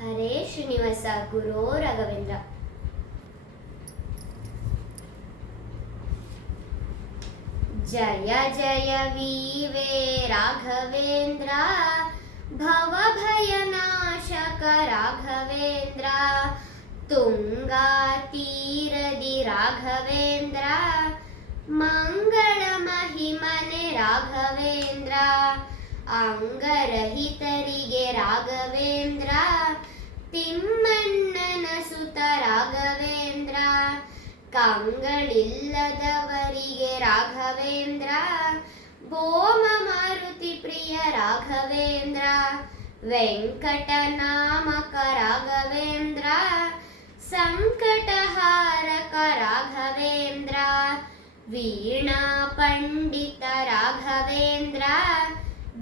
ಹರೇ ಶ್ರೀನಿವಾಸ ಗುರೋ ರಾಘವೇಂದ್ರ. ಜಯ ಜಯ ವೀವೆ ರಾಘವೇಂದ್ರ, ಭವ ಭಯನಾಶಕ ರಾಘವೇಂದ್ರ. ತುಂಗಾ ತೀರದಿ ರಾಘವೇಂದ್ರ, ಮಂಗಳ ಮಹಿಮನೆ ರಾಘವೇಂದ್ರ. ಅಂಗರಹಿತರಿಗೆ ರಾಘವೇಂದ್ರ, ತಿಮ್ಮಣ್ಣನ ಸುತ ರಾಘವೇಂದ್ರ. ಕಂಗಳಿಲ್ಲದವರಿಗೆ ರಾಘವೇಂದ್ರ, ಭೋಮ ಮಾರುತಿ ಪ್ರಿಯ ರಾಘವೇಂದ್ರ. ವೆಂಕಟನಾಮಕ ರಾಘವೇಂದ್ರ, ಸಂಕಟಹಾರಕ ರಾಘವೇಂದ್ರ. ವೀಣಾ ಪಂಡಿತ ರಾಘವೇಂದ್ರ,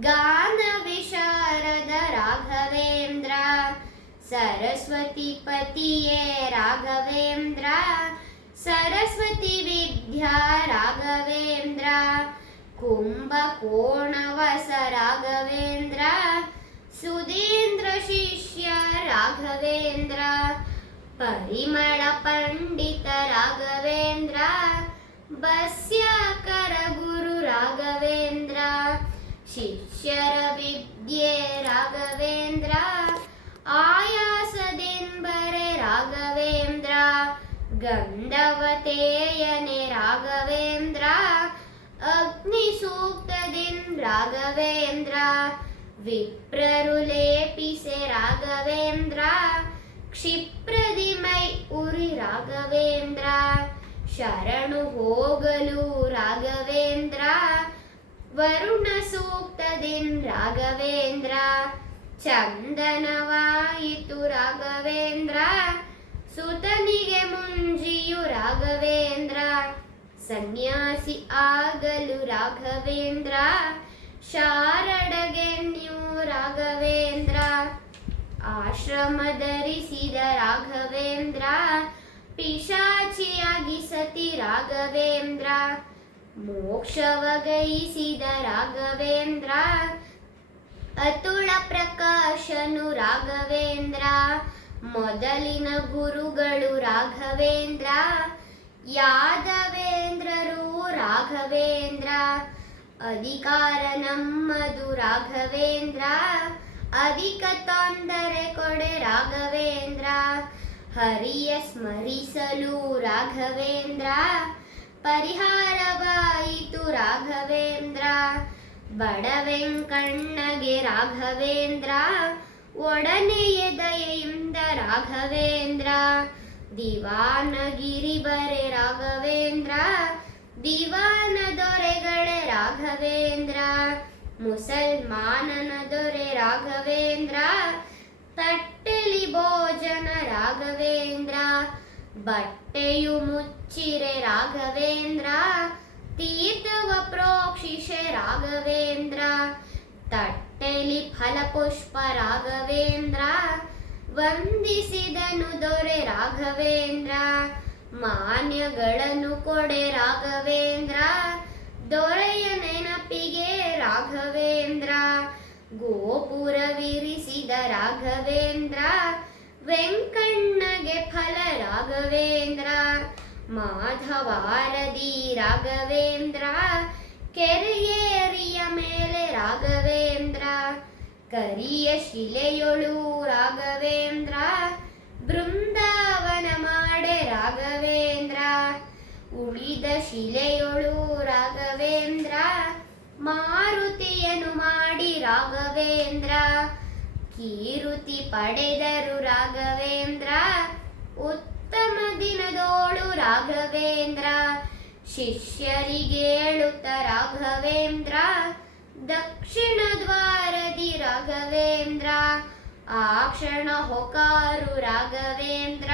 ಗಾನ ವಿಶಾರದ ರಾಘವೇಂದ್ರ. ಸರಸ್ವತಿ ಪತಿಯೇ ರಾಘವೇಂದ್ರ, ಸರಸ್ವತಿ ವಿದ್ಯಾ ರಾಘವೇಂದ್ರ. ಕುಂಭಕೋಣವಸ ರಾಘವೇಂದ್ರ, ಸುಧೀಂದ್ರ ಶಿಷ್ಯ ರಾಘವೇಂದ್ರ. ಪರಿಮಳ ಪಂಡಿತ ರಾಘವೇಂದ್ರ, ಬಸ್ಯಾಕರ ಗುರು ರಾಘವೇಂದ್ರ. ಶಿಷ್ಯರ ವಿದ್ಯೆ ರಾಘವೇಂದ್ರ, ಆಯಾಸದೆಂಬರೆ ರಾಘವೇಂದ್ರ. ಗಂಧವತೇಯನೆ ರಾಘವೇಂದ್ರ, ಅಗ್ನಿ ಸೂಕ್ತದಿನ್ ರಾಘವೇಂದ್ರ. ವಿಪ್ರರು ಲೇಪಿಸೆ ರಾಘವೇಂದ್ರ, ಕ್ಷಿಪ್ರದಿ ಮೈ ಉರಿ ರಾಘವೇಂದ್ರ. ಶರಣು ಹೋಗಲು ರಾಘವೇಂದ್ರ, ವರುಣ ಸೂಕ್ತದಿನ್ ರಾಘವೇಂದ್ರ. ಚಂದನವಾಯಿತು ರಾಘವೇಂದ್ರ, ಸುತನಿಗೆ ಮುಂಜಿಯು ರಾಘವೇಂದ್ರ. ಸನ್ಯಾಸಿ ಆಗಲು ರಾಘವೇಂದ್ರ, ಶಾರಡಗೆನ್ಯು ರಾಘವೇಂದ್ರ. ಆಶ್ರಮ ಧರಿಸಿದ ರಾಘವೇಂದ್ರ, ಪಿಶಾಚಿಯಾಗಿ ಸತಿ ರಾಘವೇಂದ್ರ. ಮೋಕ್ಷವಗೈಸಿದ ರಾಘವೇಂದ್ರ, ಅತುಳ ಪ್ರಕಾಶನು ರಾಘವೇಂದ್ರ. ಮೊದಲಿನ ಗುರುಗಳು ರಾಘವೇಂದ್ರ, ಯಾದವೇಂದ್ರರು ರಾಘವೇಂದ್ರ. ಅಧಿಕಾರ ನಮ್ಮದು ರಾಘವೇಂದ್ರ, ಅಧಿಕ ತೊಂದರೆ ಕೊಡೆ ರಾಘವೇಂದ್ರ. ಹರಿಯ ಸ್ಮರಿಸಲು ರಾಘವೇಂದ್ರ, ಪರಿಹಾರವಾಯಿತು ರಾಘವೇಂದ್ರ. ಬಡವೆಂಕಣ್ಣಗೆ ರಾಘವೇಂದ್ರ, ಒಡನೆಯ ದಯೆಯಿಂದ ರಾಘವೇಂದ್ರ. ದಿವಾನಗಿರಿ ಬರೆ ರಾಘವೇಂದ್ರ, ದಿವಾನ ದೊರೆಗಳೇ ರಾಘವೇಂದ್ರ. ಮುಸಲ್ಮಾನನ ದೊರೆ ರಾಘವೇಂದ್ರ, ತಟ್ಟೆಲಿ ಭೋಜನ ರಾಘವೇಂದ್ರ. ಬಟ್ಟೆಯು ಮುಚ್ಚಿರೆ ರಾಘವೇಂದ್ರ, ತೀರ್ಥವ ಪ್ರೋಕ್ಷಿಷೆ ರಾಘವೇಂದ್ರ. ತಟ್ಟೆಲಿ ಫಲಪುಷ್ಪ ರಾಘವೇಂದ್ರ, ವಂದಿಸಿದನು ದೊರೆ ರಾಘವೇಂದ್ರ. ಮಾನ್ಯಗಳನ್ನು ಕೊಡೆ ರಾಘವೇಂದ್ರ, ದೊರೆಯ ನೆನಪಿಗೆ ರಾಘವೇಂದ್ರ. ಗೋಪುರವಿರಿಸಿದ ರಾಘವೇಂದ್ರ, ವೆಂಕಣ್ಣಗೆ ಫಲ ರಾಘವೇಂದ್ರ. ಮಾಧವಾರದಿ ರಾಘವೇಂದ್ರ, ಕೆರೆಯೇರಿಯ ಮೇಲೆ ರಾಘವೇಂದ್ರ. ಕರಿಯ ಶಿಲೆಯೊಳು ರಾಘವೇಂದ್ರ, ಬೃಂದಾವನ ಮಾಡೆ ರಾಘವೇಂದ್ರ. ಉಳಿದ ಶಿಲೆಯೊಳು ರಾಘವೇಂದ್ರ, ಮಾರುತಿಯನು ಮಾಡಿ ರಾಘವೇಂದ್ರ. ಕೀರುತಿ ಪಡೆದರು ರಾಘವೇಂದ್ರ, ಉತ್ತಮ ದಿನದೋಳು ರಾಘವೇಂದ್ರ. ಶಿಷ್ಯರಿಗೇಳುತ್ತ ರಾಘವೇಂದ್ರ, ದಕ್ಷಿಣ ದ್ವಾರದಿ ರಾಘವೇಂದ್ರ. ಆ ಕ್ಷಣ ಹೊಕಾರು ರಾಘವೇಂದ್ರ,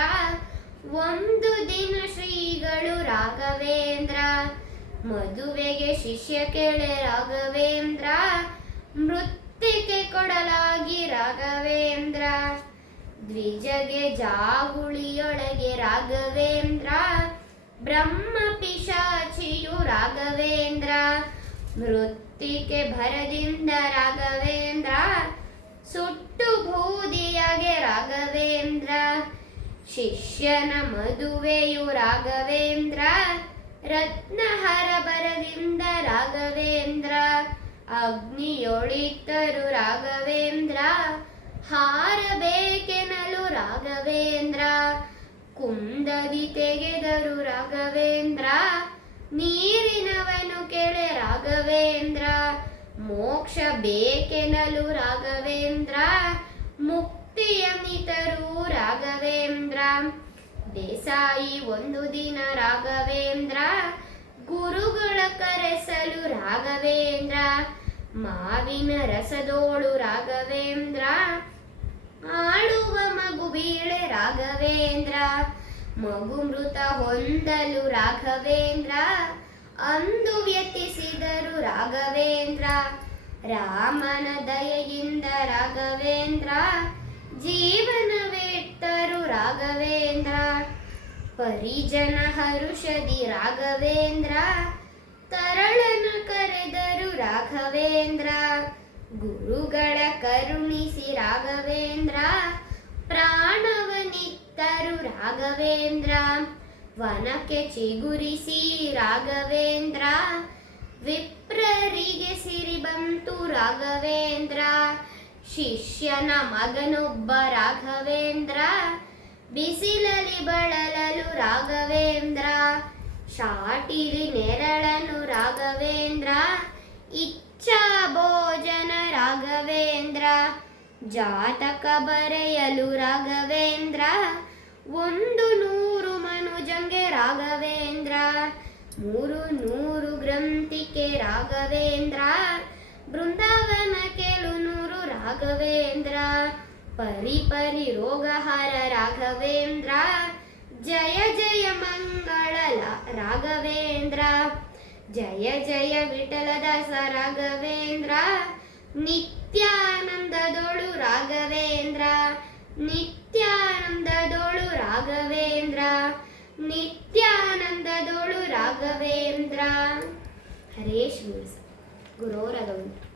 ಒಂದು ದಿನ ಶ್ರೀಗಳು ರಾಘವೇಂದ್ರ. ಮದುವೆಗೆ ಶಿಷ್ಯ ಕೆಳೆ ರಾಘವೇಂದ್ರ, ಮೃತ್ತಿಕೆ ಕೊಡಲಾಗಿ ರಾಘವೇಂದ್ರ. ದ್ವಿಜಗೆ ಜಾಗುಳಿಯೊಳಗೆ ರಾಘವೇಂದ್ರ, ಬ್ರಹ್ಮ ಪಿಶಾಚಿಯು ರಾಘವೇಂದ್ರ. ಮೃತ್ತಿಕೆ ಭರದಿಂದ ರಾಘವೇಂದ್ರ, ಸುಟ್ಟು ಬೂದಿಯಾಗೆ ರಾಘವೇಂದ್ರ. ಶಿಷ್ಯನ ಮದುವೆಯು ರಾಘವೇಂದ್ರ, ರತ್ನಹಾರ ಬರದಿಂದ ರಾಘವೇಂದ್ರ, ಅಗ್ನಿಯೊಳಿತ್ತರು ರಾಘವೇಂದ್ರ, ಹಾರಬೇಕೆನಲು ರಾಘವೇಂದ್ರ, ಕುಂದದಿ ತೆಗೆದರು ರಾಘವೇಂದ್ರ, ನೀರಿನವನು ಕೆಳೆ ರಾಘವೇಂದ್ರ, ಮೋಕ್ಷ ಬೇಕೆನಲು ರಾಘವೇಂದ್ರ, ಮುಕ್ತಿಯನ್ನಿತರು ರಾಘವೇಂದ್ರ, ದೇಸಾಯಿ ಒಂದು ದಿನ ರಾಘವೇಂದ್ರ, ಗುರುಗಳ ಕರೆಸಲು ರಾಘವೇಂದ್ರ, ಮಾವಿನ ರಸದೋಳು ರಾಘವೇಂದ್ರ, ಆಡುವ ಮಗು ಬೀಳೆ ರಾಘವೇಂದ್ರ, ಮಗು ಮೃತ ಹೊಂದಲು ರಾಘವೇಂದ್ರ, ಅಂದು ವ್ಯತಿಸಿದರು ರಾಘವೇಂದ್ರ, ರಾಮನ ದಯೆಯಿಂದ ರಾಘವೇಂದ್ರ, ಜೀವನವೆತ್ತರು ರಾಘವೇಂದ್ರ, ಪರಿಜನ ಹರುಷದಿ ರಾಘವೇಂದ್ರ, ತರಳನ ಕರೆದರು ರಾಘವೇಂದ್ರ, ಗುರುಗಳ ಕರುಣಿಸಿ ರಾಘವೇಂದ್ರ, ಪ್ರಾಣವನಿತ್ತರು ರಾಘವೇಂದ್ರ, ವನಕ್ಕೆ ಚಿಗುರಿಸಿ ರಾಘವೇಂದ್ರ, ವಿಪ್ರರಿಗೆ ಸಿರಿ ಬಂತು ರಾಘವೇಂದ್ರ, ಶಿಷ್ಯನ ಮಗನೊಬ್ಬ ರಾಘವೇಂದ್ರ, ಬಿಸಿಲಲಿ ಬಳಲಲು ರಾಘವೇಂದ್ರ, ಶಾಟಿರಿ ನೆರಳನು ರಾಘವೇಂದ್ರ, ಇಚ್ಛಾ ಭೋಜನ ರಾಘವೇಂದ್ರ, ಜಾತಕ ಬರೆಯಲು ರಾಘವೇಂದ್ರ, 100 ಮನುಜಂಗೆ ರಾಘವೇಂದ್ರ, 300 ಗ್ರಂಥಿಕೆ ರಾಘವೇಂದ್ರ, ಬೃಂದಾವನ ಕೆಲು 100 ರಾಘವೇಂದ್ರ, ಪರಿ ರೋಗಹರ ರಾಘವೇಂದ್ರ, ಜಯ ಜಯ ಮಂಗಳ ರಾಘವೇಂದ್ರ, ಜಯ ಜಯ ವಿಠಲದಾಸ ರಾಘವೇಂದ್ರ, ನಿತ್ಯಾನಂದದೊಳು ರಾಘವೇಂದ್ರ, ನಿತ್ಯಾನಂದದೊಳು ರಾಘವೇಂದ್ರ, ನಿತ್ಯಾನಂದದೊಳು ರಾಘವೇಂದ್ರ. ಹರೇ ಶ್ರೀ ಗುರೋ ರಾಘವೇಂದ್ರ.